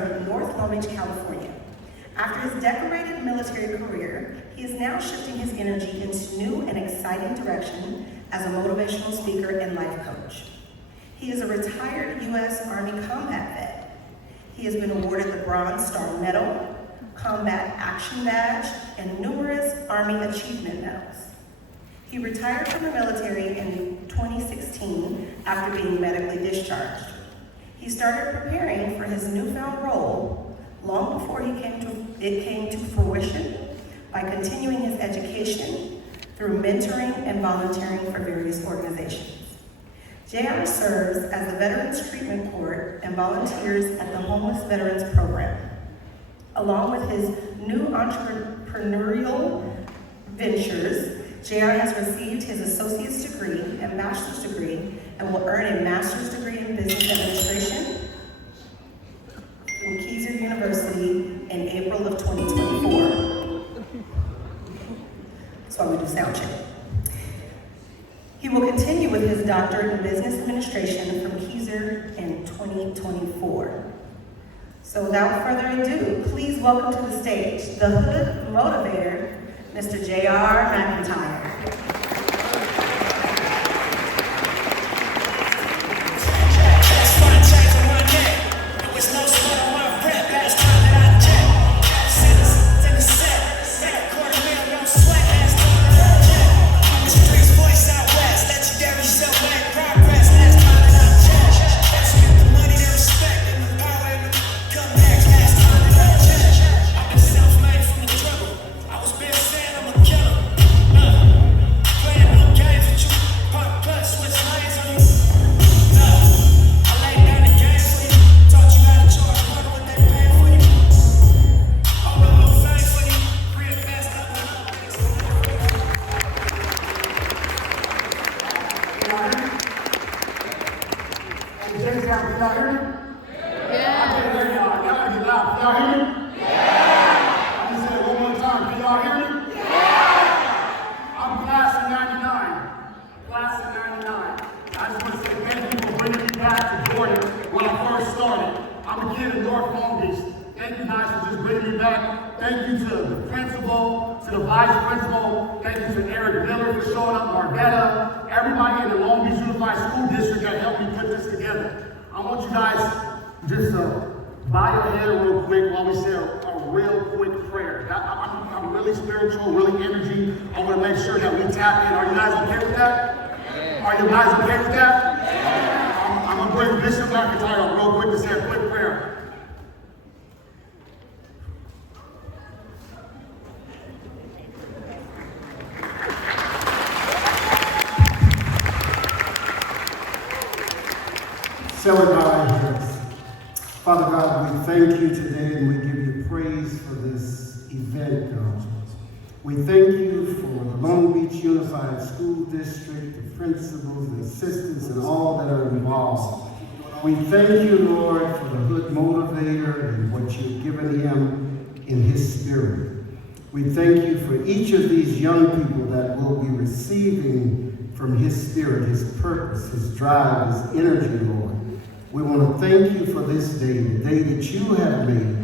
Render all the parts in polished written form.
from North Long Beach, California. After his decorated military career, he is now shifting his energy into new and exciting direction as a motivational speaker and life coach. He is a retired U.S. Army combat vet. He has been awarded the Bronze Star Medal, Combat Action Badge, and numerous Army Achievement Medals. He retired from the military in 2016 after being medically discharged. He started preparing for his newfound role long before it came to fruition by continuing his education through mentoring and volunteering for various organizations. JR serves as the Veterans Treatment Court and volunteers at the Homeless Veterans Program. Along with his new entrepreneurial ventures, JR has received his associate's degree and bachelor's degree and will earn a master's degree in business administration from Keiser University in April of 2024. That's why we do sound check. He will continue with his doctorate in business administration from Keiser in 2024. So without further ado, please welcome to the stage the Hood Motivator, Mr. J.R. McIntyre. Father God, we thank you today and we give you praise for this event, God. We thank you for the Long Beach Unified School District, the principals, the assistants, and all that are involved. We thank you, Lord, for the Hood Motivator and what you've given him in his spirit. We thank you for each of these young people that will be receiving from his spirit, his purpose, his drive, his energy, Lord. We want to thank you for this day, the day that you have made,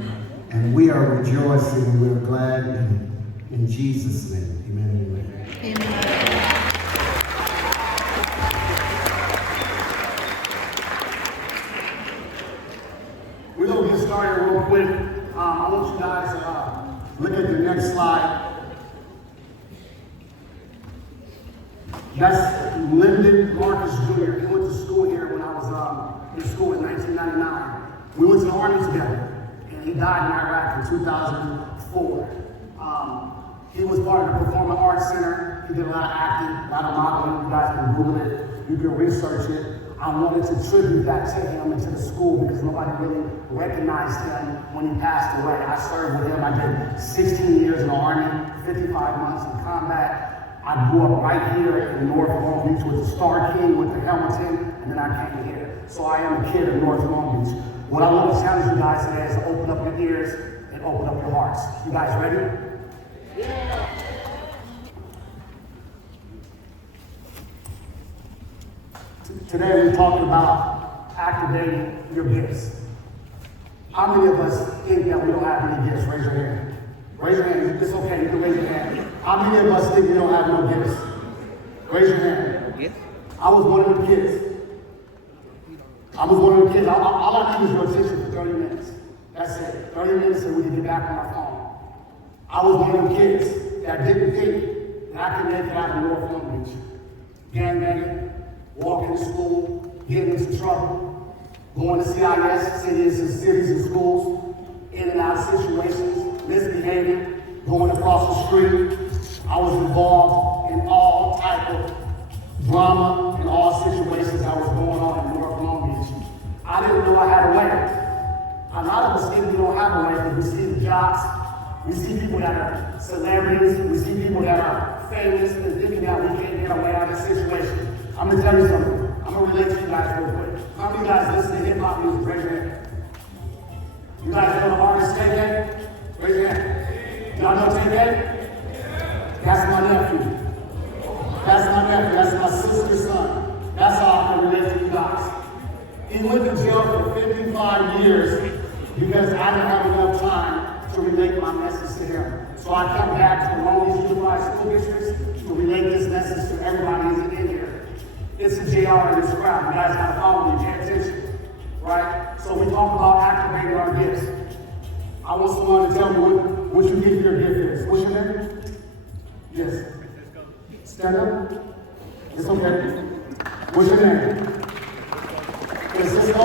and we are rejoicing and we're glad in it. In Jesus' name, amen. Amen. We're going to get started real quick. I want you guys to look at the next slide. That's Lyndon Marcus Jr. He went to school here when I was in school in 1999. We went to the Army together, and he died in Iraq in 2004. He was part of the Performing Arts Center. He did a lot of acting, a lot of modeling. You guys can Google it. You can research it. I wanted to tribute that to him and to the school because nobody really recognized him when he passed away. I served with him. I did 16 years in the Army, 55 months in combat. I grew up right here in North Long Beach with the Star King, with the Hamilton, and then I came here. So I am a kid of North Long Beach. What I want to challenge you guys today is to open up your ears and open up your hearts. You guys ready? Yeah. Today we're talking about activating your gifts. How many of us think that we don't have any gifts? Raise your hand. Raise your hand. It's okay. You can raise your hand. How many of us think we don't have no gifts? Raise your hand. Yes. I was one of the kids. All I need is your attention for 30 minutes. That's it. 30 minutes and we can get back on our phone. I was one of the kids that didn't think that I could make it out of North Long Beach. Gangbanging, walking to school, getting into trouble, going to CIS, cities and schools, in and out of situations, misbehaving, going across the street. I was involved in all type of drama in all situations that was going on in North Long Beach. I didn't know I had a way. A lot of us think we don't have a way because we see the jocks, we see people that are celebrities, we see people that are famous and thinking that we can't get away out of this situation. I'm gonna tell you something. I'm gonna relate to you guys real quick. How many of you guys listen to hip hop music? Raise your hand. You guys know the artist Tay? Raise your hand. Y'all know Tay? That's my nephew. That's my sister's son. That's how I can relate to you guys. He went to jail for 55 years because I didn't have enough time to relate my message to him. So I come back to Long Beach Unified School Districts to relate this message to everybody who's in here. It's a JR in this crowd. You guys gotta follow me, pay attention. Right? So we talk about activating our gifts. I want someone to tell me what you think your gift is. What's your name? Yes. Stand up. It's okay. What's your name? Francisco?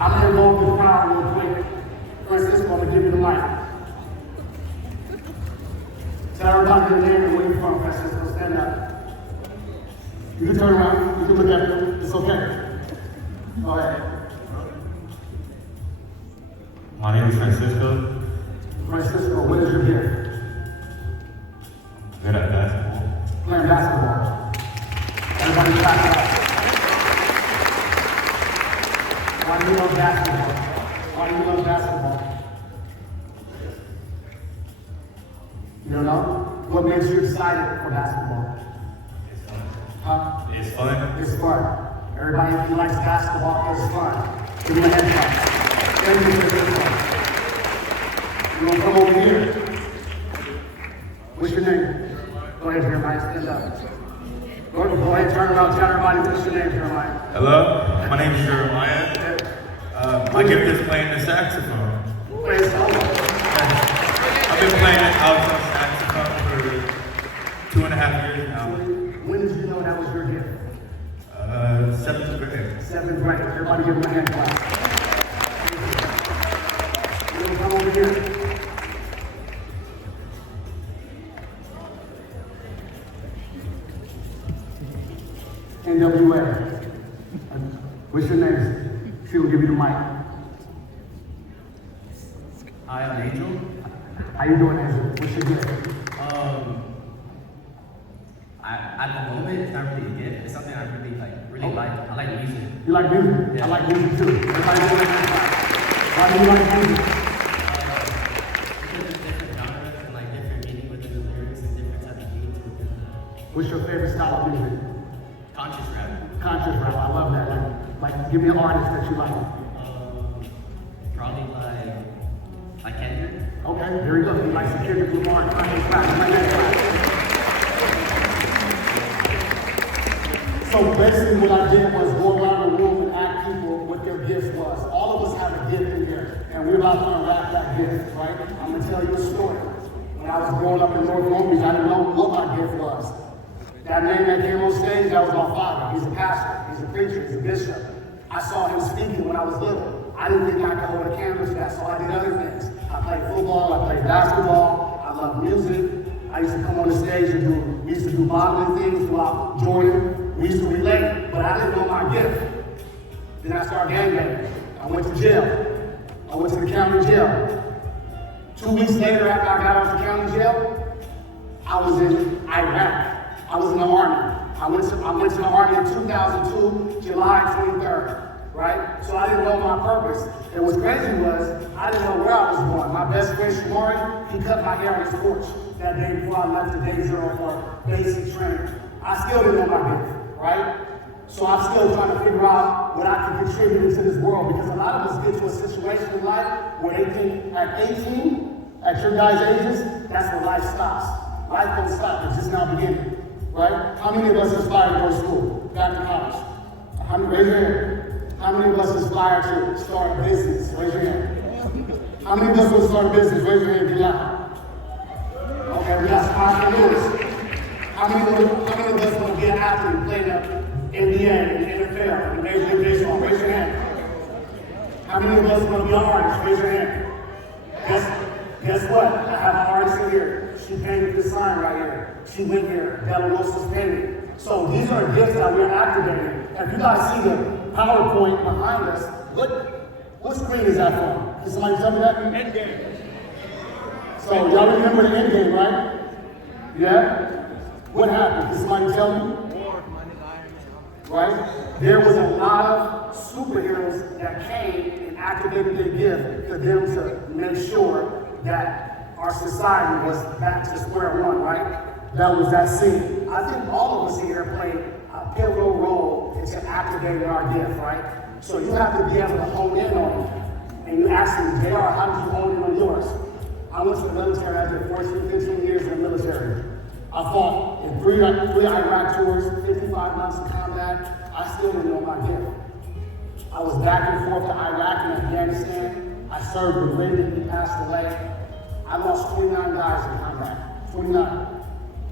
I'm gonna go with the crowd real quick. Francisco, I'm gonna give you the mic. Tell everybody your name and where you're from, Francisco. Stand up. You can turn around. You can look at me. It's okay. Go ahead. My name is Francisco. Francisco, what is your gift? Good at basketball. Playing basketball. Everybody clap it up. Why do you love basketball? Why do you love basketball? You don't know? What makes you excited for basketball? It's fun. Huh? It's fun. It's fun. Everybody who likes basketball is fun. Give me a head clap. Thank you for this one. You want to come over here? What's your name? Go ahead, Jeremiah, stand up. Go ahead, turn around, tell everybody what's your name, Jeremiah. Hello, my name is Jeremiah. My gift is playing the saxophone. Play solo. I've been playing the alto saxophone for 2.5 years now. When did you know that was your gift? 7th grade. 7th grade. Everybody give him a hand clap. You want to come over here? NWA. What's your name? She will give you the mic. Hi, I'm Angel. How you doing, Angel? What's your gift? At the moment, it's not really a gift. It's something I really like. I like music. You like music? Yeah. I like music too. Everybody give me a hand clap. Why do you like music? Because there's different genres and like different meaning within the lyrics and different types of meanings within What's your favorite style of music? conscious rap. Conscious rap. I love that. Like, give me an artist that you like. Probably like Kendrick. Okay, very good. He likes to hear the Lamar. Conscious rap. Like that. So basically what I did was go around the room and ask people what their gift was. All of us have a gift in here, and we're about to unwrap that gift, right? I'm gonna tell you a story. When I was growing up in North Long Beach, I didn't know what my gift was. That man that came on stage, that was my father. He's a pastor, he's a preacher, he's a bishop. I saw him speaking when I was little. I didn't think I could hold a canvas that, so I did other things. I played football, I played basketball, I love music. I used to come on the stage and we used to do modeling things throughout Jordan. We used to relate, but I didn't know my gift. Then I started gangbanging. I went to jail. I went to the county jail. 2 weeks later, after I got out of the county jail, I was in Iraq. I was in the army. I went to the army in 2002, July 23rd. right? So I didn't know my purpose. And what's crazy was, I didn't know where I was going. My best friend, Shamari, he cut my hair on his porch that day before I left the day zero for basic training. I still didn't know my gift, right? So I'm still trying to figure out what I can contribute into this world, because a lot of us get to a situation in life where they think at 18, at your guys' ages, that's where life stops. Life don't stop, it's just now beginning, right? How many of us aspire to go to school, back to college? Raise your hand. How many of us aspire to start a business? Raise your hand. How many of us will start a business? Raise your hand, get loud. Okay, we got some entrepreneurs. How many of us want to be an athlete, play in the NBA and NFL and Major League Baseball? Raise your hand. How many of us want to be an artist? Raise your hand. Guess what? I have an artist in here. She painted this sign right here. She went here. Bella Rosa's painting. So these are gifts that we're activating. If you guys see the PowerPoint behind us, what screen is that from? Can somebody tell me that? Endgame. So y'all remember the Endgame, right? Yeah? What happened? Can somebody tell me? Right? There was a lot of superheroes that came and activated their gift for them to make sure that our society was back to square one, right? That was that scene. I think all of us here played a pivotal role into activating our gift, right? So you have to be able to hone in on it. And you ask me, JR, how did you hone in on yours? I went to the military. I did 14, 15 years in the military. I fought in three Iraq tours, 55 months in combat. I still didn't know my gift. I was back and forth to Iraq and Afghanistan. I served with Lyndon, he passed away. I lost 29 guys in combat, 29.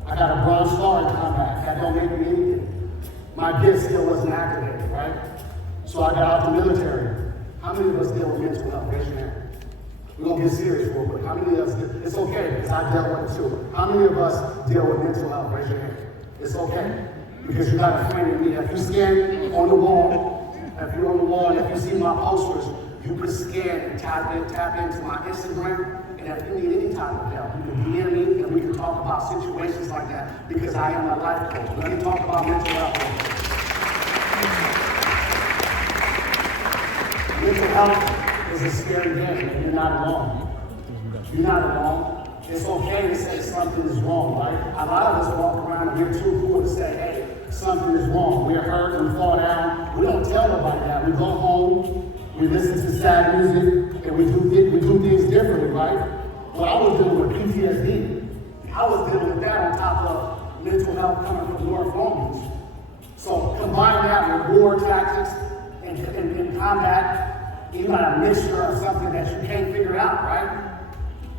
I got a bronze star in combat. That don't make me anything. My gift still wasn't activated, right? So I got out the military. How many of us deal with mental health? Raise your hand. We're going to get serious real quick. How many of us, it's okay, because I dealt with it too. How many of us deal with mental health? Raise your hand. It's okay, because you got a friend in me. If you scan on the wall, if you're on the wall, and if you see my posters, you can scan and tap into my Instagram. And if you need any type of help, you can DM me and we can talk about situations like that, because I am a life coach. Let me talk about mental health. Mental health is a scary game, and you're not alone. You're not alone. It's okay to say something is wrong, right? A lot of us walk around and we're too cool to say, hey, something is wrong. We're hurt, we fall down. We don't tell nobody that. We go home, we listen to sad music, and we do things differently, right? Well, I was dealing with PTSD. I was dealing with that on top of mental health coming from North Long Beach. So combine that with war tactics and combat, you got a mixture of something that you can't figure out, right?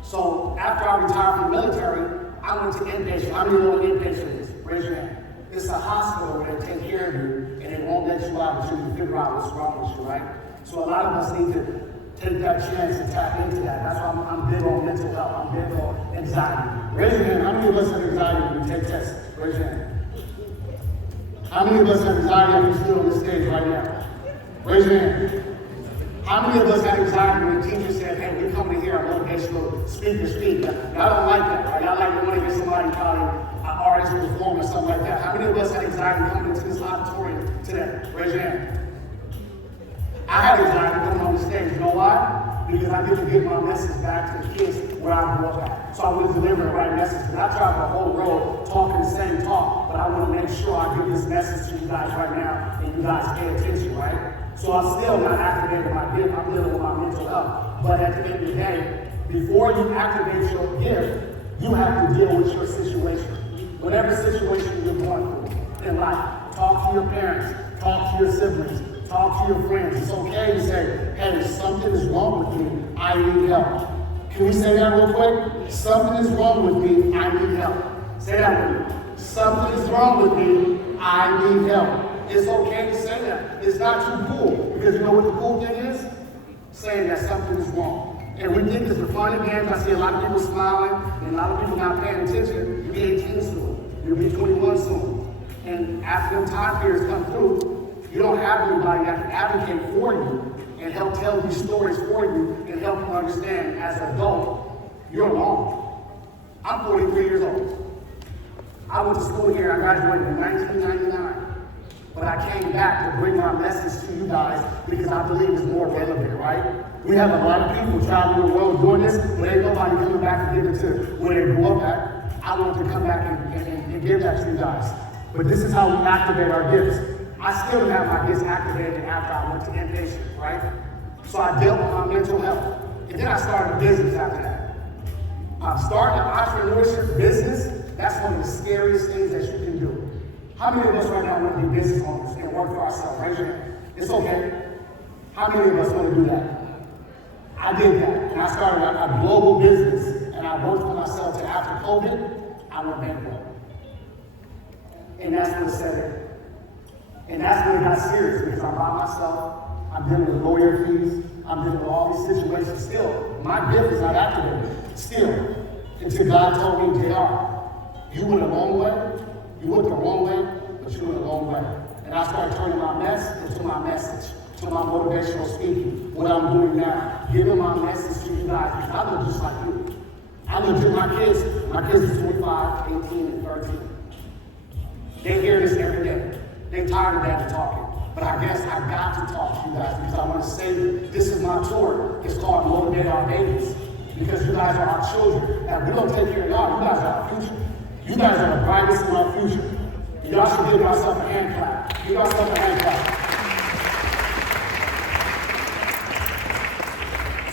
So after I retired from the military, I went to inpatient. How many know what inpatient is? Raise your hand. It's a hospital where they take care of you and they won't let you out until you figure out what's wrong with you, right? So a lot of us need to take that chance and tap into that. That's why I'm big on mental health. I'm big on anxiety. Raise your hand. How many of us have anxiety when we take tests? Raise your hand. How many of us have anxiety if you're still on this stage right now? Raise your hand. How many of us have anxiety when the teacher said, hey, we come to hear a motivational speaker speak? Y'all don't like that, right? Y'all like to want to hear somebody probably an artist perform or something like that. How many of us had anxiety coming into this auditorium today? Raise your hand. I had anxiety coming on the stage. You know why? Because I get to get my message back to the kids where I grew up at. So I want to deliver the right message. And I travel the whole road talking the same talk, but I want to make sure I give this message to you guys right now and you guys pay attention, right? So I'm still not activating my gift. I'm dealing with my mental health. But at the end of the day, before you activate your gift, you have to deal with your situation. Whatever situation you're going through in life, talk to your parents, talk to your siblings, talk to your friends. It's okay to say, hey, something is wrong with me. I need help. Can we say that real quick? Something is wrong with me. I need help. Say that with me. Something is wrong with me. I need help. It's okay to say that. It's not too cool, because you know what the cool thing is? Saying that something is wrong. And we think it's the fun and games. I see a lot of people smiling and a lot of people not paying attention. You'll be 18 soon. You'll be 21 soon. And after the time periods come through, you don't have anybody that can advocate for you and help tell these stories for you and help you understand as an adult, you're alone. I'm 43 years old. I went to school here. I graduated in 1999. but I came back to bring my message to you guys because I believe it's more relevant, right? We have a lot of people traveling the world doing this, but ain't nobody coming back to give it to where they grew up at. I want to come back and give that to you guys. But this is how we activate our gifts. I still didn't have my gifts activated after I went to inpatient, right? So I dealt with my mental health. And then I started a business after that. Starting an entrepreneurship business, that's one of the scariest things that you can do. How many of us right now want to be business owners and work for ourselves? Raise your hand. It's okay. How many of us want to do that? I did that. And I started a global business, and I worked for myself till after COVID, I went bankrupt. And that's when it set in. And that's when it got serious because I'm by myself. I'm dealing with lawyer fees. I'm dealing with all these situations. Still, my gift is not activated. Still, until God told me, JR, you went a long way. You went the wrong way, but you went a long way. And I started turning my mess into my message, to my motivational speaking, what I'm doing now, giving my message to you guys, because I look just like you. I look at my kids are 25, 18, and 13. They hear this every day. They tired of that talking. But I guess I got to talk to you guys because I want to say this is my tour. It's called Motivate Our Babies. Because you guys are our children. And if we don't take care of y'all, you guys are our future. You guys are the brightest in our future. Y'all should give yourself a hand clap. Give yourself a hand clap.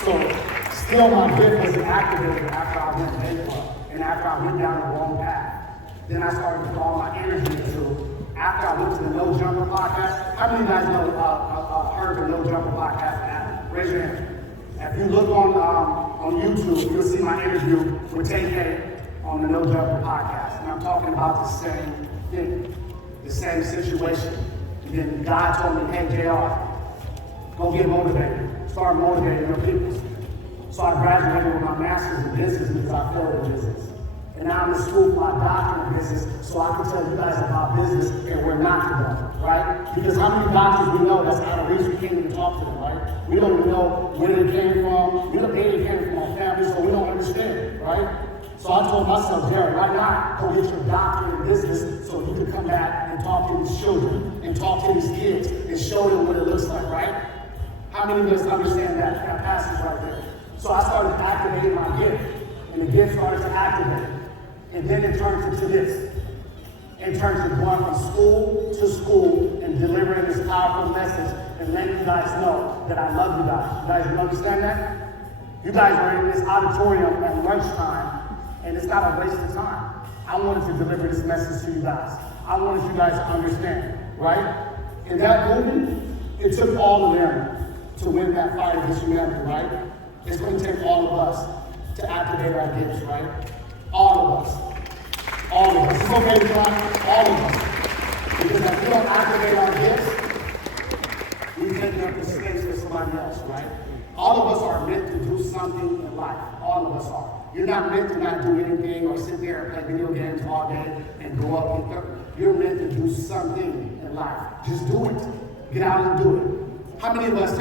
So, still my gift wasn't activated after I went bankrupt and after I went down the wrong path. Then I started to put all my energy into, after I went to the No Jumper podcast. How many of you guys know, heard the No Jumper podcast? Raise your hand. If you look on YouTube, you'll see my interview with TK on the No Jumper podcast. And I'm talking about the same thing, the same situation. And then God told me, hey, JR, go get motivated. Start motivating your people. So I graduated with my master's in business because I failed in business. And now I'm in school for my doctorate in business so I can tell you guys about business and where not to go, right? Because how many doctors we know that's out of reach, we can't even talk to them, right? We don't even know where they came from. We don't know they came from our family, so we don't understand, right? So I told myself, Jared, why not go get your doctorate in business so you can come back and talk to these children and talk to these kids and show them what it looks like, right? How many of us understand that passage right there? So I started activating my gift, and the gift started to activate. And then it turns into this. It turns to going from school to school and delivering this powerful message and letting you guys know that I love you guys. You guys, you understand that? You guys are in this auditorium at lunchtime, and it's not a waste of time. I wanted to deliver this message to you guys. I wanted you guys to understand, right? In that movie, it took all of them to win that fight against humanity, right? It's going to take all of us to activate our gifts, right? All of us. All of us. It's okay to try. All of us. Because if we don't activate our gifts, we take up the space for somebody else, right? All of us are meant to do something in life. All of us are. You're not meant to not do anything or sit there and play video games all day and go up and go. You're meant to do something in life. Just do it. Get out and do it. How many of us,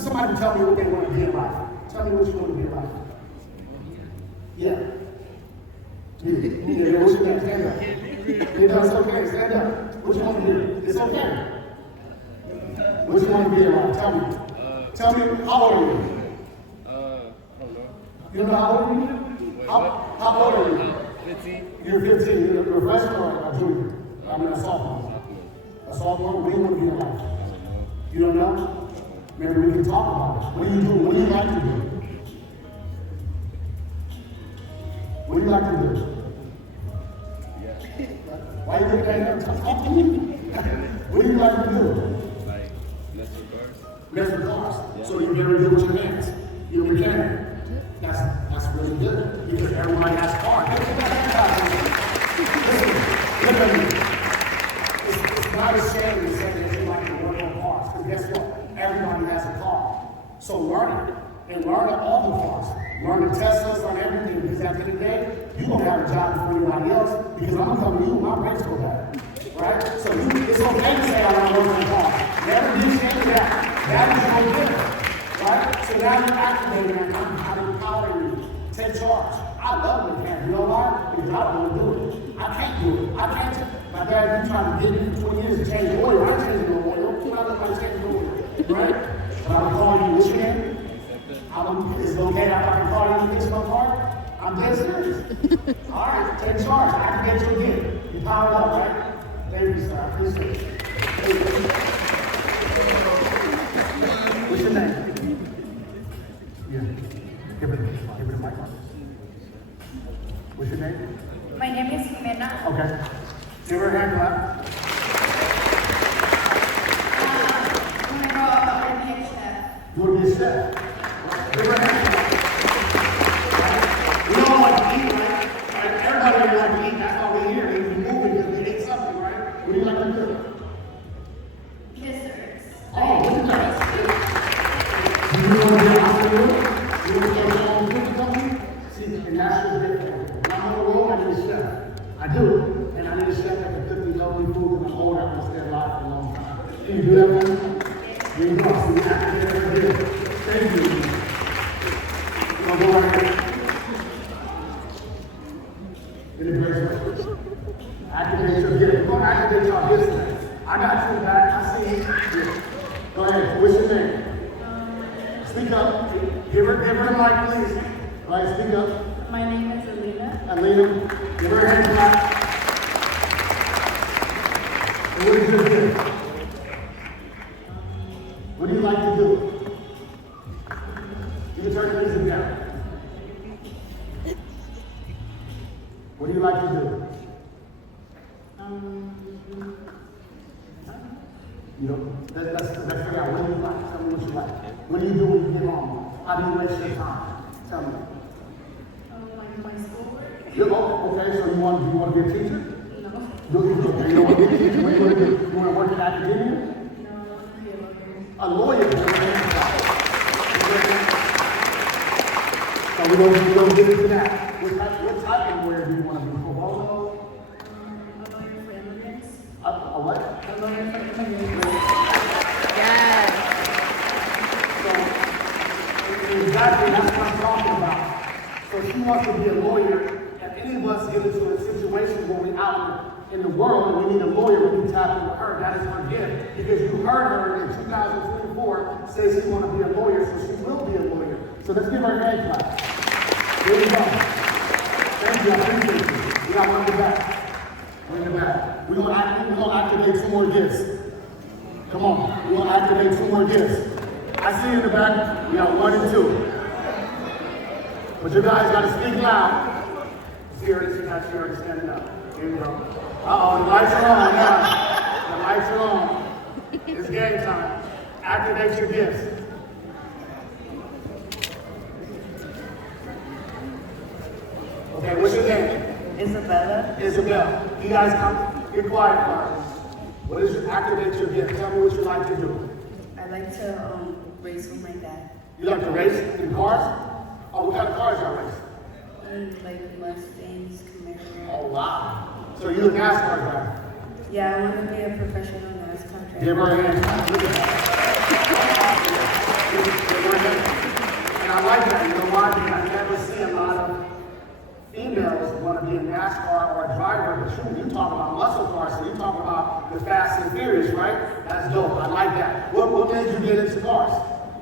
somebody tell me what they want to be in life. Tell me what you want to be in life. Yeah. Yeah, what you want? Stand up. It's okay, stand up. What you want to do? It's okay. What you want to be in life? Tell me. Tell me, how old are you? I don't know. You know how old are you? How old are you? 15. You're 15. You're a freshman or a junior? I mean, a sophomore. A sophomore? What do you want to be in life? You don't know? Maybe we can talk about it. What do you do? What do you like to do? What do you like to do? Why you look at him? Talk to me. What do you like to do? Like, mess with cars. Mess with cars. Yeah. So you're very good with your hands. You're a mechanic. That's really good because everybody has cars. Listen, look at me. It's not a shame to say that you like to work on cars because guess what? Everybody has a car. So learn it. And learn all the cars. Learn the Teslas, learn everything, because at the end of the day, you're going to have a job before anybody else, because I'm going to come to you and my brakes go bad. Right? So it's okay to say I want to work on cars. Never do change that. That is your gift. Right? So now you're activating and I'm empowering you. Take charge. I love mechanics. You know why? Because I don't want to do it. I can't do it. I can't. My dad, you trying to get me for 20 years to change the oil. I ain't changing no oil. Don't keep out of my change the oil. Right? But I'm calling you, what's your name? Is it okay if I can call you and fix my car? I'm dead serious. All right, take charge. I can get you again. You powered up, right? Thank you, sir. I appreciate it. What's your name? Yeah. Give it a mic. What's your name? My name is Jimena. Okay. Give her a hand clap. I'm gonna go and be a chef. You want to be a chef? Give her a hand clap. We all like to eat, right? Everybody here like to eat. That's why we're here. We moving because we ate something, right? What do you like to do? Desserts. Oh, look at that. Do you want to be an entrepreneur? You want to start your own cooking company? See, and that's what's different. When I'm on the road, I need a chef. I do. And I need a chef that can cook me healthy food that I'm older. I'm going to stay alive for a long time. Can you do that for me? Here you go. So we activate her gift. Thank you. You're going to go right here. In the great way. Activate your gift. We're going to activate your gifts today. I got you back. I see you. Yeah. Go ahead. What's your name? Speak up. Give her the mic, please. All right, speak up. My name is Alina. Alina, give her a hand clap. And what is your gift? What do you like to do? You can turn the music down. What do you like to do? You know, let's figure out what do you like. Tell me what you like. What do you do when you get home? How do you waste your time? Tell me. Like my schoolwork. Okay, so you want to be a teacher? No. Okay, you don't want to be a teacher. What do you want to do? You want to work in academia? No, a lawyer. A lawyer. So we're going to get into that. What type of lawyer do you want to be? Pro bono? A lawyer for immigrants. A what? A lawyer for immigrants. So, exactly, that's what I'm talking about. So she wants to be a lawyer, and any of us get into a situation where we're out in the world and we need a lawyer, we can tap into her. That is her gift. Because you heard her in 2024 say she wants to be a lawyer, so she will be a lawyer. So let's give her a hand clap. Here we go. Thank you, I appreciate you. We got one in the back. One in the back. We're going to activate two more gifts. Come on, we're going to activate two more gifts. I see you in the back. We got 1 and 2. But you guys got to speak loud. See her, she's not here, standing up. Here we go. Uh-oh, the lights are on now. The lights are on. It's game time. Activate your gifts. Okay, what's your name? Isabella. Isabel. You guys come, get quiet first. What is your, activate your gift? Tell me what you like to do. I like to race with my dad. You like to race in cars? Oh, what kind of cars y'all race? Like Mustangs, Camaro. Oh, wow. So you're a NASCAR driver? Yeah, I want to be a professional NASCAR driver. Give her a hand. Look at that. Give her a hand. And I like that. You know why? Because I never see a lot of females want to be a NASCAR or a driver, but you talk about muscle cars, so you talk about the Fast and Furious, right? That's dope. I like that. What made you get into cars?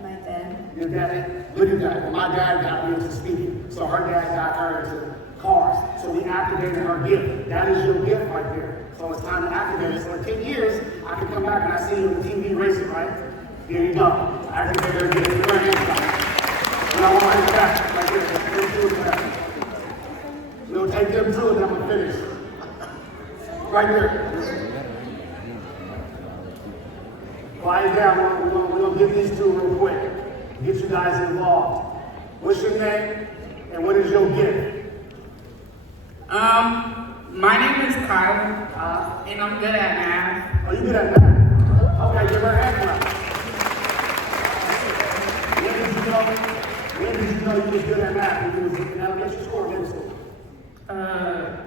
My dad. Your dad? Look at that. Well, my dad got me into speaking, so her dad got her into cars. So we activated her gift. That is your gift right there. So it's time to activate it. So in 10 years, I can come back and I see you on TV racing, right? Here you go. Activate her gift. Give her a hand clap. And I want her back right there. Let's do it back. We'll take them two and then we'll finish. Right there. Quiet down. We're going to get these two real quick. Get you guys involved. What's your name and what is your gift? My name is Kyle, and I'm good at math. Oh, you good at math? Okay, give her a hand clap. When did you know you was good at math? When you was in elementary school or middle school?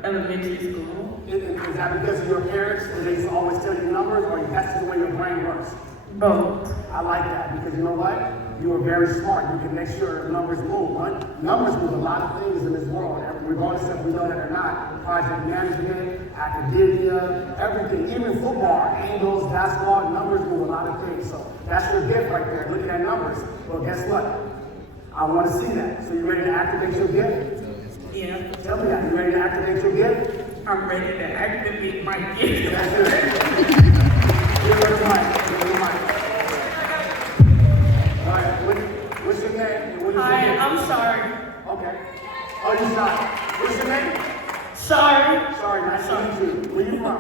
Elementary school. Is that because of your parents? Because they used to always tell you numbers, or that's just the way your brain works? Both. I like that because you know what? You are very smart. You can make sure numbers move. Right? Numbers move a lot of things in this world. regardless if we know that or not, project management, academia, everything, even football, angles, basketball, numbers do a lot of things. So that's your gift right there, looking at numbers. Well, guess what? I want to see that. So you ready to activate your gift? Yeah, Tell me that. You ready to activate your gift? I'm ready to activate my gift. That's it. Give her the mic. Give her the mic. All right. What's your name? And what is your Hi, gift? I'm sorry. Okay. Oh, you sorry. What's your name? Sorry. Sorry, nice to meet you. Where you from?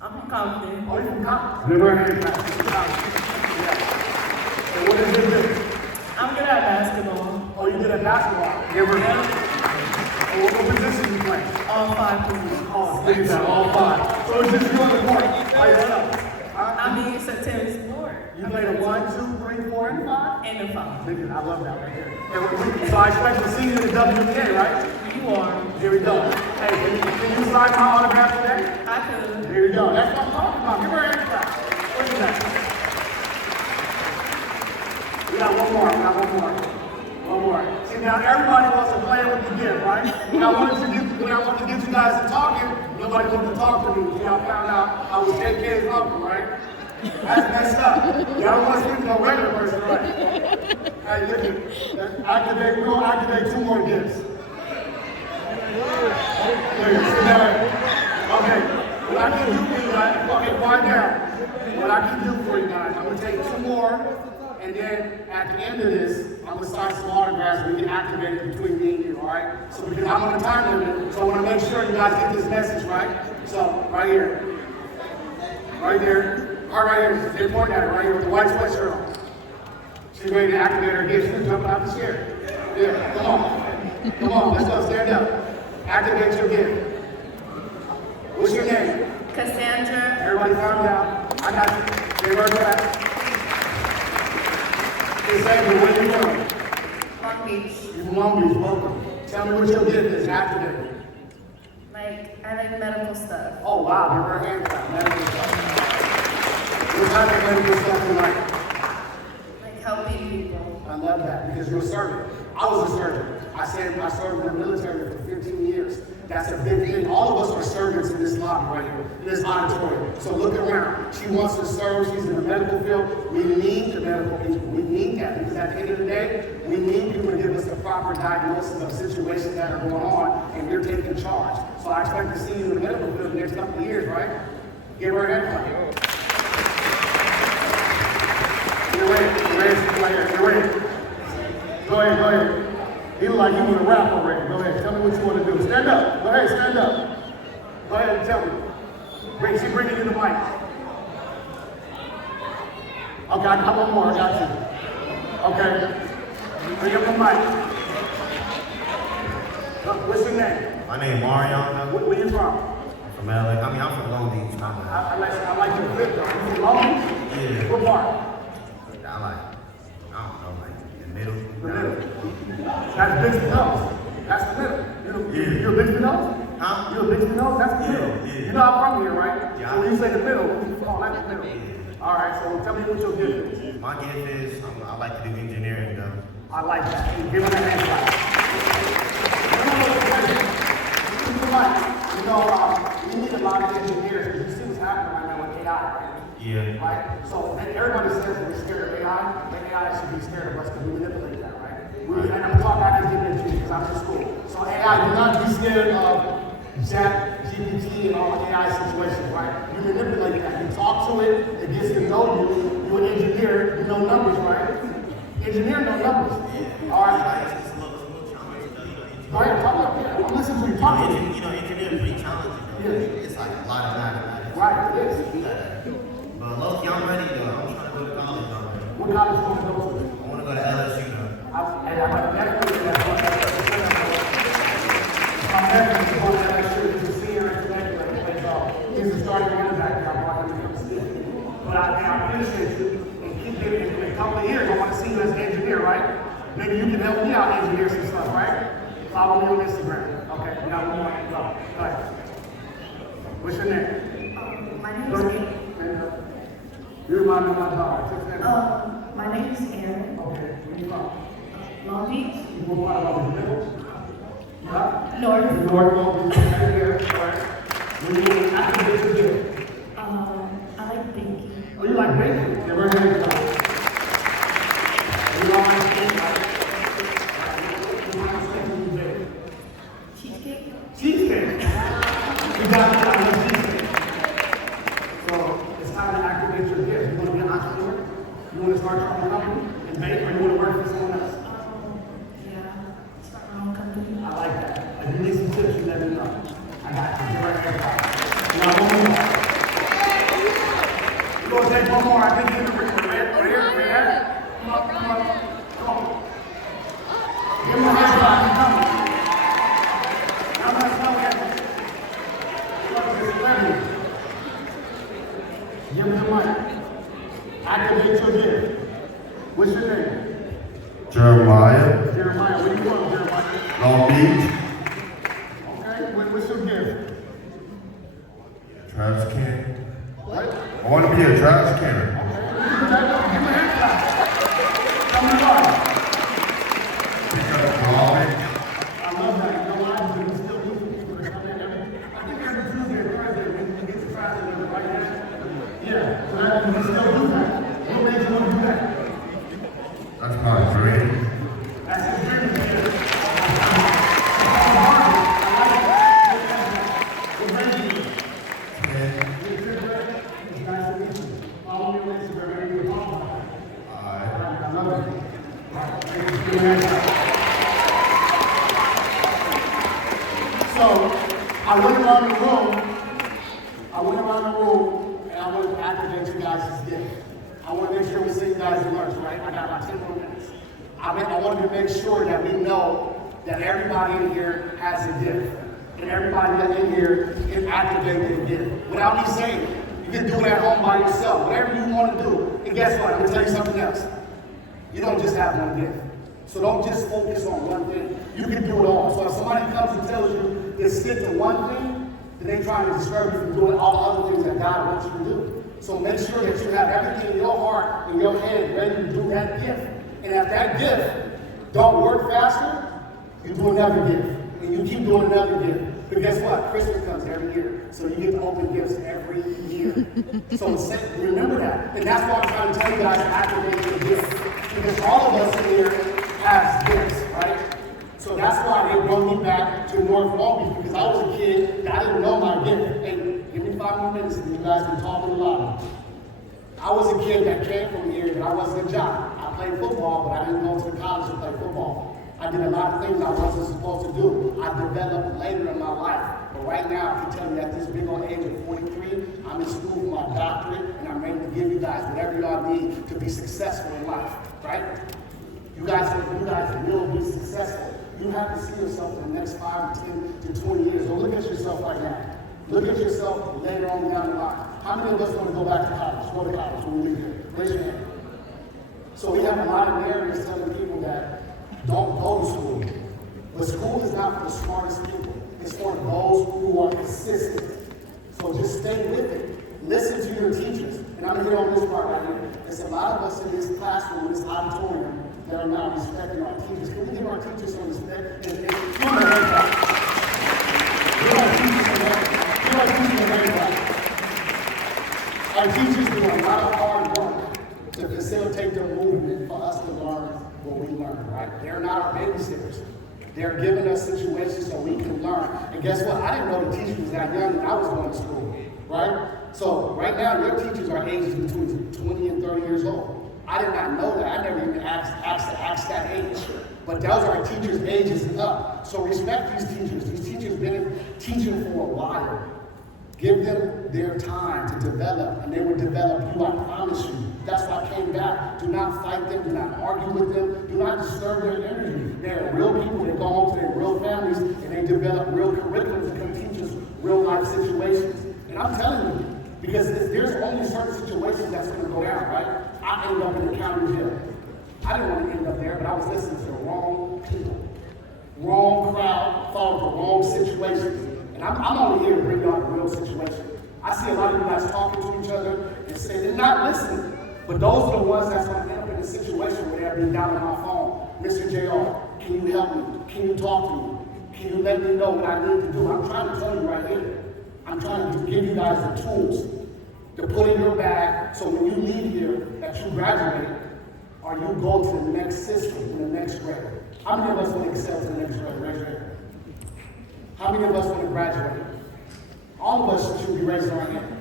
I'm from Compton. Oh, you from Compton? Give her a hand clap. She's from Compton. Yeah. And what is your gift? I'm good at basketball. Oh, you did a basketball. Give her a hand. Oh, what position you play? All 5 positions. Oh, look at that, all five. So it's just you on the court by yourself. I mean, it's a tennis sport. You played a 1, 2, 3, 4, and 5? And a 5. Look at that, I love that right there. So I expect to see you in the WNBA, right? You are. Here we go. Hey, can you sign my autograph today? I could. Here we go. That's what I'm talking about. Give her a hand clap. What is that? We got one more. We got one more. One more. See, now everybody wants to play with the gift, right? When I wanted to get you guys to talking, nobody wanted to talk to me. See, I found out I was KK's uncle, right? That's messed up. Y'all don't want to speak to no regular person, right? Hey, look at activate. We're going to activate 2 more gifts. Okay, what I can do for you guys, okay, quiet down. What I can do for you guys, I'm going to take 2 more. And then at the end of this, I'm gonna sign some autographs and we can activate it between me and you, all right? So because I'm on a time limit, so I wanna make sure you guys get this message, right? So, right here. Right there. Right here. They're pointing at it right here with the white sweatshirt on. She's ready to activate her gift. She's jumping out the chair. Yeah, come on. Come on, let's go, stand up. Activate your gift. What's your name? Cassandra. Everybody calm down. I got you. Give her a clap. Cassandra, where you from? Long Beach. You're from Long Beach, welcome. Tell me what your gift is activated. Like, I like medical stuff. Oh wow, give her a hand clap. Medical stuff. What type of medical stuff you like? Like helping people. I love that because you're a servant. I was a servant. I served in the military for 15 years. That's a big thing. All of us are servants in this lobby right here, in this auditorium. So look around. She wants to serve. She's in the medical field. We need the medical people. We need that because at the end of the day, we need people to give us the proper diagnosis of situations that are going on, and you're taking charge. So I expect to see you in the medical field the next couple of years, right? Give her a hand clap. You're ready. You're ready. Go ahead. You look like you want to rap already. Go ahead. Tell me what you want to do. Stand up. Go ahead. Stand up. Go ahead and tell me. Bring it to the mic. Okay, I got one more. I got you. Okay. Bring up the mic. What's your name? My name is Mariano. Where you from? I'm from LA. I'm from Long Beach. I like your fit though. You from Long Beach? Yeah. What part? I don't know, like the middle. The middle. That's Big Nose. That's the middle. You're a Big Nose? Huh? You're a Big Nose? That's the middle. Yeah. You know I'm from here, right? Yeah. So when you say the middle, you call that the middle. Yeah. All right, so tell me what your gift is. My gift is I like to do engineering though. I like that. Give him a hand clap. You know, we need a lot of engineers because you see what's happening right now with AI, right? Yeah. Right? So everybody says that we're scared of AI, but AI should be scared of us because we manipulate that, right? And I'm talking about this because I'm in school. So AI, do not be scared of Chat, GPT, and all the AI situations, right? You manipulate that. You talk to it, it gets to know you. You're an engineer, you know numbers, right? Engineer know numbers. All right. It's a little challenging though. Go ahead, talk about it. I'm listening to you. Talk to me. Engineering is pretty challenging though. Yeah. It's like a lot of mathematics. Right, it is. But low-key, I'm ready though. I'm trying to go to college already. What college do you want to go to? I want to go to LSU though. I'm definitely going to that shit. He's a senior in connecticut. He's a starting running back. I brought him from Steve. But I appreciate you and keep giving it. In a couple of years, I want to see you as an engineer, right? Maybe you can help me out engineer some stuff, right? Follow me on Instagram. Okay, we got one more. Go ahead. What's your name? My name is You remind me of my daughter. My name is Erin. Okay, where you from? Long Beach. You go part of the middle? Yeah? North. everybody. The door opens right here. All right. When you activate your gift. I like baking. Oh, you like baking? Yeah, we're going to go. You don't like cake? What kind of stuff do you bake? Cheesecake. Cheesecake. You got me on cheesecake. So it's time to activate your gift. You want to be an entrepreneur? You want to start your own company and bake, or you want to work for someone else? Yeah. Start my own company. I like that. If you need some tips, you let me know. I got you. You're right there. Now, one more. We're going to take one more. I think you're right here. Come on, come on. Come on. Give him a hand clap. He's coming. Now let's go ahead. Give him the mic. Activate your gift. What's your name? Jeremiah, Jeremiah. Where you from, Jeremiah? Long Beach, Okay. What's your gift? trash can. What? I want to be a trash can. Give him a hand clap. Tell me why. Pick up garbage. I love that. You know why? Because we still need people to come in every, I think every Tuesday or Thursday when we get to trash and right now. Yeah, so that, we still do that. What made you want to do that? That's my dream. That's his dream. So, I went around the room, and I want to activate you guys' gift. I want to make sure we see you guys at lunch, right? I got about 10 more minutes. I wanted to make sure that we know that everybody in here has a gift. And everybody in here can activate their gift. Without me saying it, you can do it at home by yourself, whatever you want to do. And guess what? I'm going to tell you something else. You don't just have one gift. So don't just focus on one thing. You can do it all. So if somebody comes and tells you to stick to one thing, then they're trying to discourage you from doing all the other things that God wants you to do. So make sure that you have everything in your heart, in your head, ready to do that gift. And if that gift don't work faster, you do another gift. And you keep doing another gift. But guess what? Christmas comes every year. So you get to open gifts every year. So remember that. And that's why I'm trying to tell you guys to activate your gifts. Because all of us in here has gifts, right? So that's why they brought me back to North Long Beach, because I was a kid that I didn't know my gift. Hey, give me 5 more minutes and you guys been talking a lot. I was a kid that came from here, but I wasn't a jock. I played football, but I didn't go to college to play football. I did a lot of things I wasn't supposed to do. I developed later in my life. But right now, I can tell you at this big old age of 43, I'm in school for my doctorate, and I'm ready to give you guys whatever y'all need to be successful in life, right? You guys will be successful. You have to see yourself in the next 5, 10 to 20 years. Don't look at yourself right now. Look at yourself later on down the line. How many of us want to go back to college? Go to college when we leave here? Raise your hand. So we have a lot of narratives telling people that don't go to school. But school is not for the smartest people. It's for those who are consistent. So just stay with it. Listen to your teachers. And I'm here on this part right here. There's a lot of us in this classroom, in this auditorium, that are not respecting our teachers. Can we give our teachers some respect? Give our teachers some respect. Our teachers do a lot of hard work to facilitate the movement for us to learn what we learn, right? They're not our babysitters. They're giving us situations so we can learn. And guess what? I didn't know the teacher was that young when I was going to school, right? So right now, your teachers are ages between 20 and 30 years old. I did not know that. I never even asked that age. But those are our teachers' ages and up. So respect these teachers. These teachers have been teaching for a while. Give them their time to develop, and they will develop you, I promise you. That's why I came back. Do not fight them. Do not argue with them. Do not disturb their energy. They're real people. They go home to their real families, and they develop real curriculums that can teach us real life situations. And I'm telling you, because there's only certain situations that's going to go down, right? I ended up in the county jail. I didn't want to end up there, but I was listening to the wrong people. Wrong crowd, followed the wrong situations. And I'm only here to bring y'all the real situation. I see a lot of you guys talking to each other and saying they're not listening. But those are the ones that's going to end up in a situation where they're being down on my phone. Mr. JR, can you help me? Can you talk to me? Can you let me know what I need to do? I'm trying to tell you right here. I'm trying to give you guys the tools to put in your bag so when you leave here, that you graduate, or you go to the next system in the next grade. How many of us want to excel to the next grade? Raise your hand. How many of us want to graduate? All of us should be raising our hand.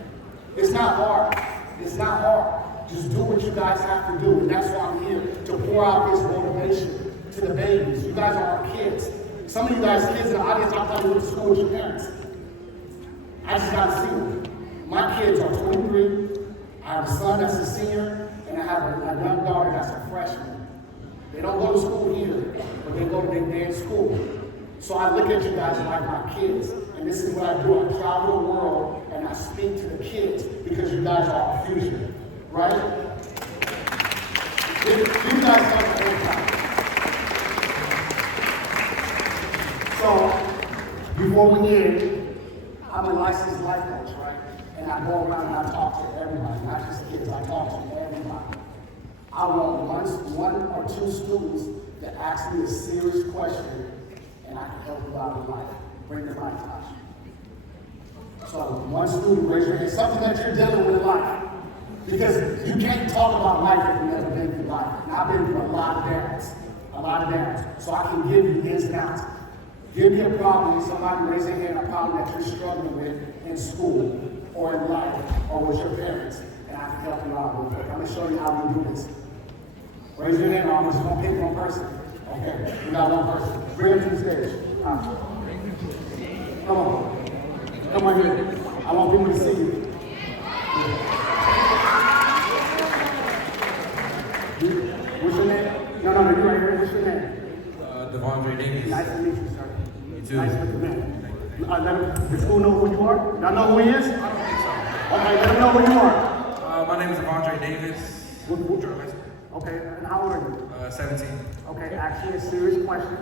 It's not hard. It's not hard. Just do what you guys have to do. And that's why I'm here, to pour out this motivation to the babies. You guys are our kids. Some of you guys kids in the audience, I probably went to school with your parents. I just got to see them. My kids are 23. I have a son that's a senior, and I have a young daughter that's a freshman. They don't go to school here, but they go to their dance school. So I look at you guys like my kids, and this is what I do. I travel the world, and I speak to the kids, because you guys are our future, right? You guys have the whole time. So, before we end, I'm a licensed life coach, right? And I go around and I talk to everybody, not just kids, I talk to everybody. I want one or two students to ask me a serious question, and I can help you out in life. Bring the mic, Tasha. So, one student, raise your hand, something that you're dealing with in life. Because you can't talk about life if you've never been through life. And I've been through a lot of downs. So I can give you ins and outs. Give me a problem, somebody raise their hand, a problem that you're struggling with in school, or in life, or with your parents, and I can help you out real quick. I'm going to show you how we do this. Raise your hand, I'm just going to pick one person. Okay, we got one person. Bring them to the stage. Come on. Come on here. I want people to see you. What's your name? No, you're right here. What's your name? Devondre Davis. Nice to meet you, sir. You too. Nice to meet you. The school know who you are? Y'all know who he is? I don't think so. Okay, let them know who you are. My name is Devondre Davis. Okay, and how old are you? 17. Okay, ask you a serious question.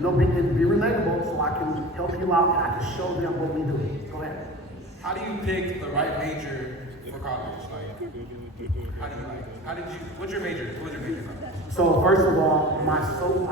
No, be relatable so I can help you out and I can show them what we do. Go ahead. How do you pick the right major for college? What's your major? What's your major from? So first of all, my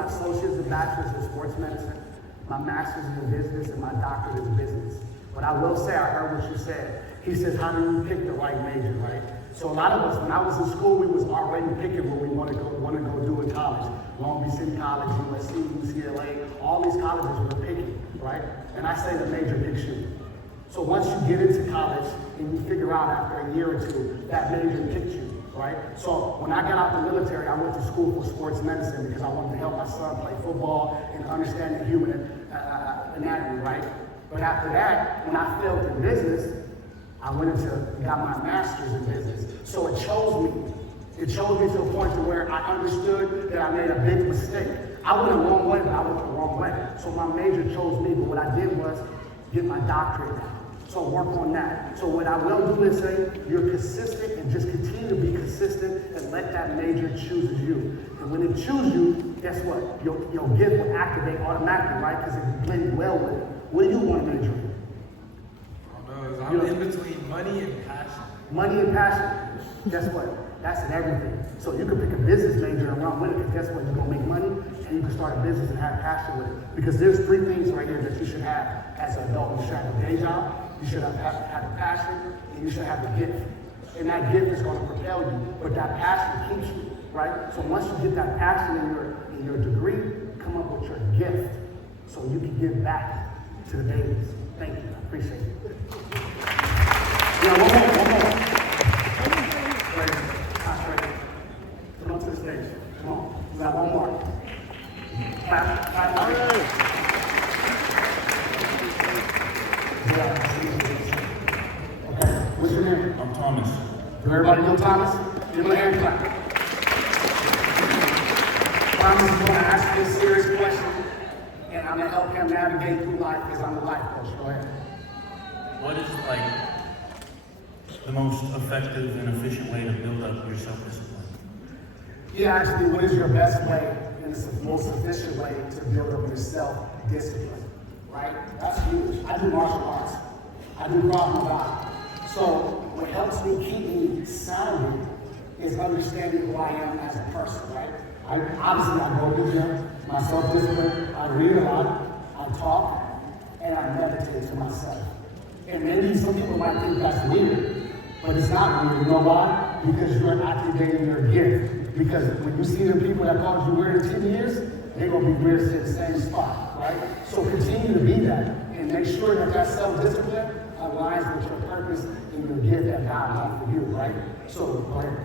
associate's and bachelor's in sports medicine, my master's in business, and my doctorate in business. But I will say, I heard what you said. He says, how do you pick the right major, right? So a lot of us, when I was in school, we was already picking what we want to go do in college. Long Beach City College, USC, UCLA, all these colleges we're picking, right? And I say the major picks you. So once you get into college and you figure out after a year or two, that major picked you, right? So when I got out the military, I went to school for sports medicine because I wanted to help my son play football and understand the human anatomy, right? But after that, when I failed in business, I got my master's in business. So it chose me. It chose me to a point to where I understood that I made a big mistake. I went the wrong way, but I went the wrong way. So my major chose me, but what I did was get my doctorate now. So work on that. So what I will do is say, you're consistent and just continue to be consistent and let that major choose you. And when it chooses you, guess what? Your gift will activate automatically, right? Because it blends well with it. What do you want to major in? I'm in between money and passion. Money and passion. Guess what? That's in everything. So you can pick a business major and run with it, because guess what? You're going to make money and you can start a business and have passion with it. Because there's three things right here that you should have as an adult. You should have a day job, you should have a passion, and you should have a gift. And that gift is going to propel you, but that passion keeps you, right? So once you get that passion in your degree, come up with your gift so you can give back to the babies. Thank you. I appreciate it. Yeah, one more. Come on to the stage. Come on. We got one more. Clap. Okay, what's your name? I'm Thomas. Do everybody know Thomas? Give him a hand clap. Thomas is going to ask you a serious question, and I'm going to help him navigate through life because I'm a life coach. Go ahead. What is the most effective and efficient way to build up your self-discipline? Yeah, actually, what is your best way and the most efficient way to build up your self-discipline, right? That's huge. I do martial arts. I do Krav Maga. So what helps me keep me sound is understanding who I am as a person, right? Obviously, I go to the gym, my self-discipline, I read a lot, I I talk, and I meditate to myself. And maybe some people might think that's weird, but it's not weird. You know why? Because you're activating your gift. Because when you see the people that called you weird in 10 years, they're going to be weird in the same spot, right? So continue to be that, and make sure that that self-discipline aligns with your purpose and your gift that God wants for you, right? So, go ahead.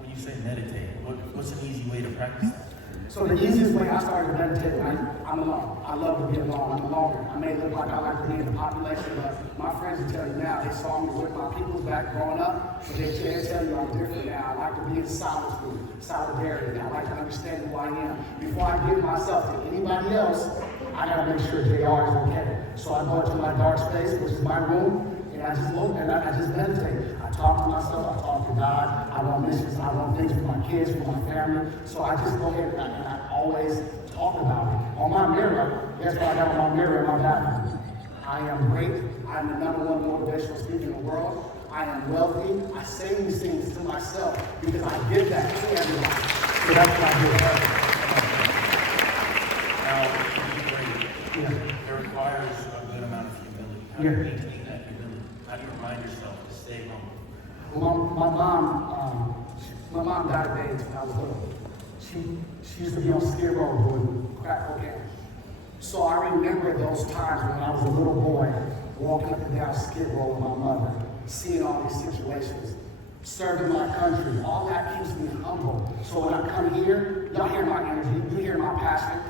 When you say meditate, what's an easy way to practice that? So the easiest way I started meditating, I'm alone. I love to be alone. I'm alone. I may look like I like to be in the population, but my friends will tell you now, they saw me with my peoples back growing up, but they can't tell you I'm different now. I like to be in solidarity. I like to understand who I am. Before I give myself to anybody else, I gotta make sure JR is okay. So I go into my dark space, which is my room, and I just look and I just meditate. I talk to myself, I talk to God, I want missions, I want things for my kids, for my family. So I just go ahead and I always talk about it. On my mirror, guess what I got on my mirror in my bathroom? I am great. I'm the #1 motivational speaker in the world. I am wealthy. I say these things to myself because I give that to everybody. So that's what I do. Now, to be great, it requires a good amount of humility. How do you maintain that humility? How do you remind yourself to stay humble? Well, my mom died of AIDS when I was little. She used to be on Skid Row doing crack cocaine. So I remember those times when I was a little boy, walking up and down Skid Row with my mother, seeing all these situations, serving my country. All that keeps me humble. So when I come here, y'all hear my energy, you hear my passion.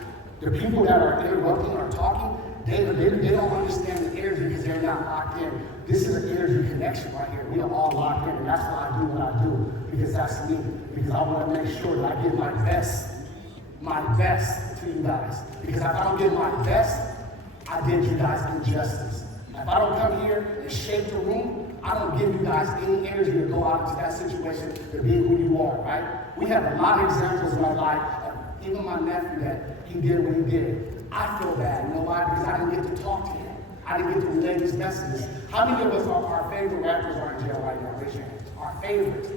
The people that are interrupting or talking, they don't understand the energy because they're not locked in. This is an energy connection right here. We are all locked in, and that's why I do what I do, because that's me. Because I want to make sure that I give my best to you guys. Because if I don't give my best, I did you guys injustice. If I don't come here and shake the room, I don't give you guys any energy to go out into that situation to be who you are, right? We have a lot of examples in my life, even my nephew, that he did what he did. I feel bad, you know why? Because I didn't get to talk to him. I didn't get to relay his messages. How many of us are our favorite rappers are in jail right now? Raise your hand. Our favorites.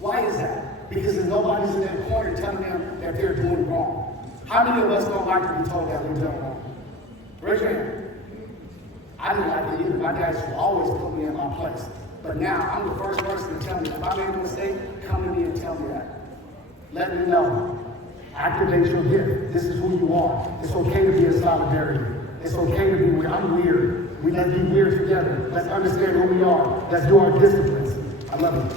Why is that? Because there's nobody's in their corner telling them that they're doing wrong. How many of us don't like to be told that we're doing wrong? Raise your hand. I didn't like it either. My dad used to always put me in my place. But now I'm the first person to tell me if I made a mistake, come to me and tell me that. Let me know. Activate your gift. This is who you are. It's okay to be in solidarity. It's okay to be weird. I'm weird. We let's be weird together. Let's understand who we are. Let's do our disciplines. I love it.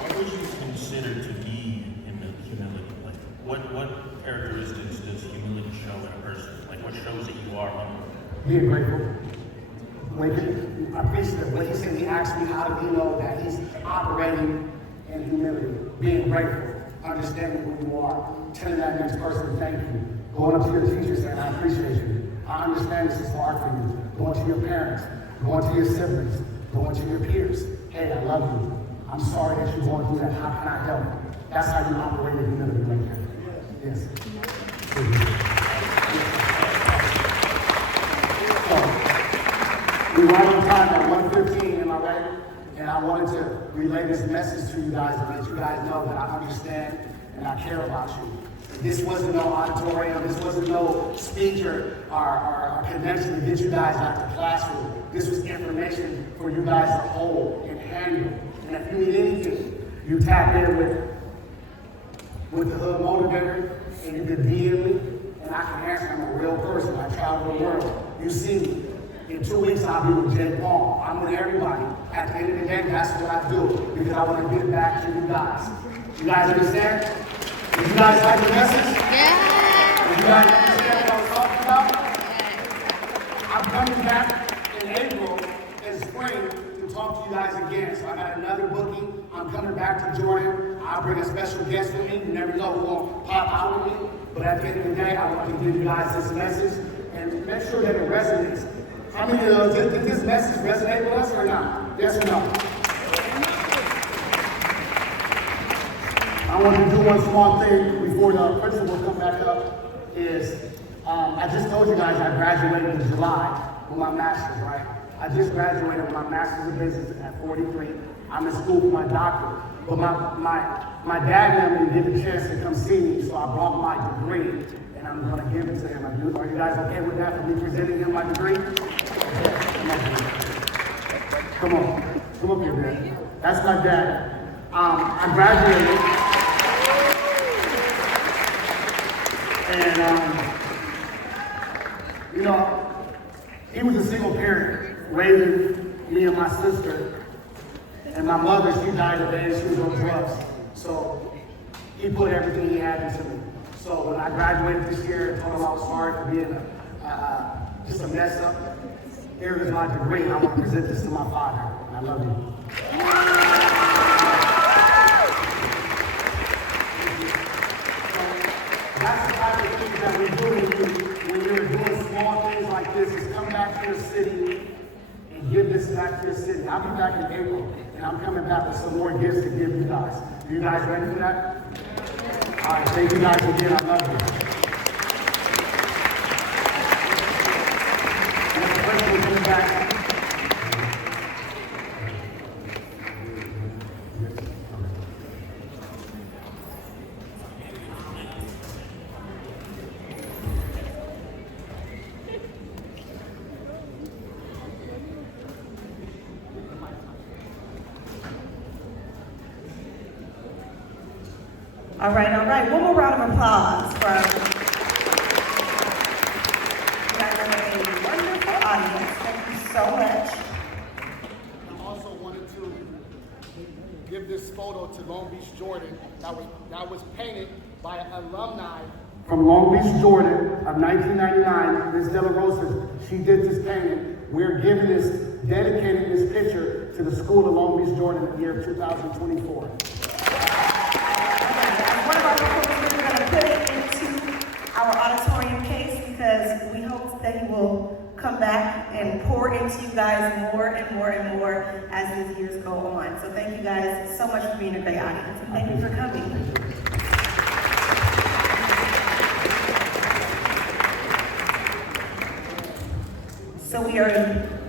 What would you consider to be in the humility? Like, what characteristics does humility show in a person? Like, what shows that you are humble? Being grateful. I appreciate what he said. He asked me how do you know that he's operating in humility, being grateful, understanding who you are, telling that next person thank you, going up to your teacher saying I appreciate you, I understand this is hard for you, going to your parents, going to your siblings, going to your peers, hey, I love you, I'm sorry that you're going through that, how can I help? That's how you operate in humility right there. Yes. We right on time at 1:15, am I right? And I wanted to relay this message to you guys and let you guys know that I understand and I care about you. This wasn't no auditorium, this wasn't no speech or convention to get you guys out the classroom. This was information for you guys to hold and handle. And if you need anything, you tap in with the Hood Motivator and you can DM me and I can answer. I'm a real person. I travel the world. You see me. In 2 weeks, I'll be with Jay Paul. I'm with everybody. At the end of the day, that's what I do because I want to give back to you guys. You guys understand? Did you guys like the message? Yeah. Did you guys understand what I was talking about? I'm coming back in April and spring to talk to you guys again. So I got another booking. I'm coming back to Jordan. I'll bring a special guest with me. You never know who will pop out with me. But at the end of the day, I want to give you guys this message and make sure that it resonates. How many of those, did this message resonate with us or not? Yes or no? I want to do one small thing before the principal will come back up is, I just told you guys I graduated in July with my master's, right? I just graduated with my master's of business at 43. I'm in school for my doctorate. But my dad and them didn't get a chance to come see me, so I brought my degree, and I'm going to give it to him. Are you guys okay with that, for me presenting him my degree? Come on. Come up here, man. That's my dad. I graduated. And, you know, he was a single parent, raising me and my sister. And my mother, she died of age, she was on drugs. So he put everything he had into me. So when I graduated this year, I told him I was sorry for being just a mess up. Here is my degree. I want to present this to my father. I love you. That's the type of things that we do when you're doing small things like this, is come back to your city and give this back to your city. I'll be back in April, and I'm coming back with some more gifts to give you guys. Are you guys ready for that? All right, thank you guys again. I love you. Next person will come back. All right. One more round of applause for you guys are a wonderful audience. Thank you so much. I also wanted to give this photo to Long Beach, Jordan, that was painted by an alumni from Long Beach, Jordan of 1999. Ms. De La Rosa, she did this painting. We're giving this, dedicating this picture to the School of Long Beach, Jordan in the year 2024. One of our performers, we're going to put it into our auditorium case because we hope that he will come back and pour into you guys more and more and more as these years go on. So thank you guys so much for being a great audience, and thank you for coming. So we are